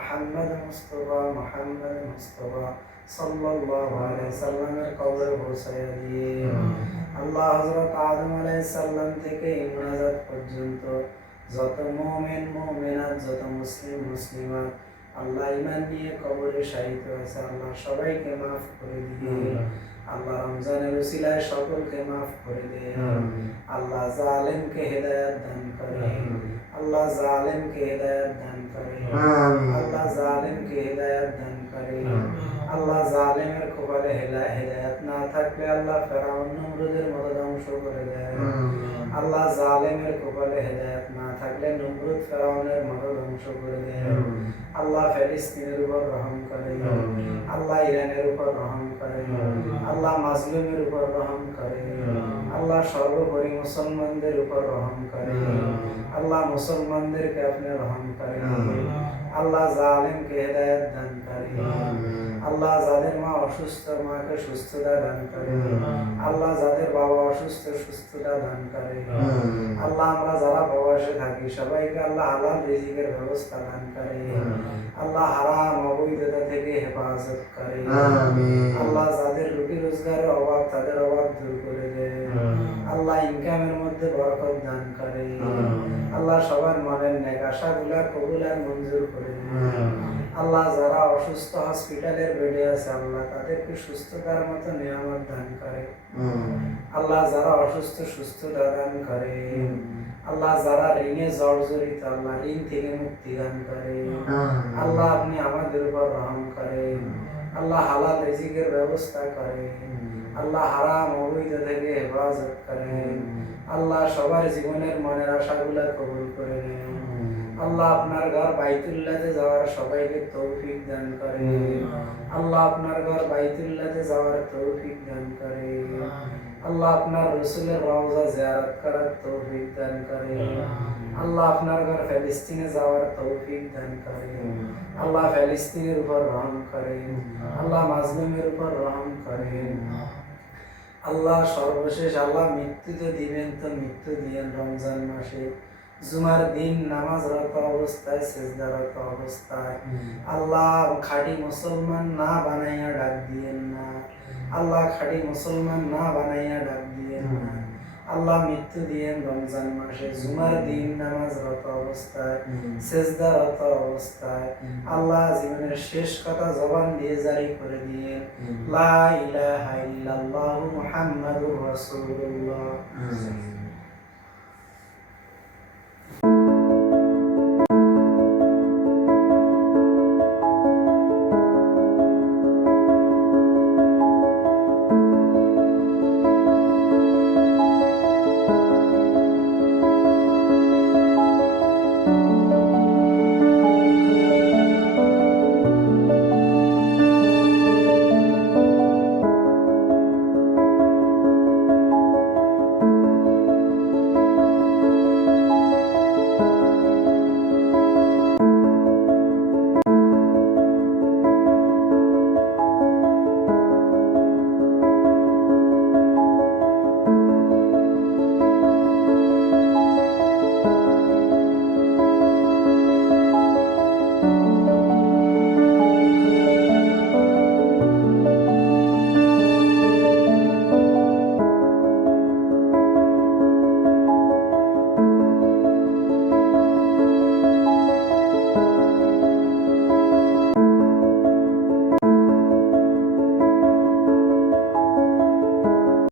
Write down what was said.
আহমদ মুস্তফা সাল্লাল্লাহু আলাইহি সাল্লামের কবরে পৌঁছায় দিয়ে আল্লাহ হযরত আদম আলাইহিস সালাম থেকে ইমরাজাত পর্যন্ত যত মুমিন মুমিনাত যত মুসলিম মুসলিমাত আল্লাহ ঈমান নিয়ে কবরে শায়িত হয়েছে আল্লাহ সবাইকে মাফ করে দিয়ে আল্লাহ রমজানের উসিলায় সকলকে মাফ করে দে আল্লাহ জালেমকে হেদায়েত দান করে আল্লাহ জালেমকে হেদায়েত দান করে আল্লাহ জালেমকে হেদায়েত দান করে আল্লাহ জালেমের কপালে হেদায়েত না থাকলে আল্লাহ ফেরাউন নমরুদের মতো ধ্বংস করে দেয় আল্লাহ জালেমের কপালে হেদায়েত না থাকলে নমরুদ ফেরাউনের মতো ধ্বংস করে দেয় আল্লাহ ফিলিস্তিনের উপর রহম করে আল্লাহ ইরানের উপর রহম করে আল্লাহ মাজলুমের উপর রহম করে আল্লাহ সর্বোপরি মুসলমানদের উপর রহম করে আল্লাহ মুসলমানদেরকে আপনি রহম করে আল্লাহ জালেমকে হেদায়েত দান করে আল্লাহ যাদের মা অসুস্থ মাকে সুস্থতা দান করে আল্লাহ যাদের বাবা অসুস্থ সুস্থতা দান করে আল্লাহ আমরা যারা প্রবাসে থাকি সবাইকে আল্লাহ হালাল রিজিকের ব্যবস্থা দান করে আল্লাহ হারাম অবৈধতা থেকে হেফাজত করে আল্লাহ যাদের রুটি রোজগারের অভাব তাদের অভাব দূর করে দেয় আল্লাহ ইনকামের মধ্যে বরকত দান করে আল্লাহ সবার মনের নেক আশাগুলা কবুল আর মঞ্জুর করে আল্লাহ যারা অসুস্থ হসপিটালের বেডে আছে আল্লাহ তাদেরকে সুস্থতার মতো নিয়ামত দান করে আল্লাহ যারা অসুস্থ সুস্থতা দান করে আল্লাহ যারা ঋণে জর্জরিত আল্লাহ ঋণ থেকে মুক্তি দান করে আল্লাহ আপনি আমাদের উপর রহম করেন আল্লাহ হালাল রিজিকের ব্যবস্থা করেন আল্লাহ হারাম অবৈধ থেকে হেফাজত করেন আল্লাহ সবার জীবনের মনের আশাগুলা কবুল করে নেন আল্লাহ আপনার ঘর বাইতুল্লাহতে যাওয়ার সবাইকে তৌফিক দান করে আল্লাহ আপনার ঘর বাইতুল্লাহতে যাওয়ার তৌফিক দান করে আল্লাহ আপনার রাসূলের রওজা জিয়ারত করার তৌফিক দান করে আল্লাহ আপনার ঘর ফিলিস্তিনে যাওয়ার তৌফিক দান করে আল্লাহ ফিলিস্তিনের উপর রহম করেন আল্লাহ মাজলুমের উপর রহম করেন আল্লাহ সর্বশেষ আল্লাহ মৃত্যু তো দিবেন তো মৃত্যু দিয়েন রমজান মাসে জুমার দিন নামাজরত অবস্থায় সিজদারত অবস্থায় আল্লাহ খাঁটি মুসলমান না বানাইয়া ডাক দিয়েন না আল্লাহ খাঁটি মুসলমান না বানাইয়া ডাক দিয়েন না আল্লাহ মৃত্যু দিয়েন রমজান মাসে জুমার দিন নামাজরত অবস্থায় সিজদারত অবস্থায় আল্লাহ জীবনের শেষ কথা জবান দিয়ে জারি করে দিয়ে লা ইলাহা ইল্লাল্লাহু মুহাম্মাদুর রাসূলুল্লাহ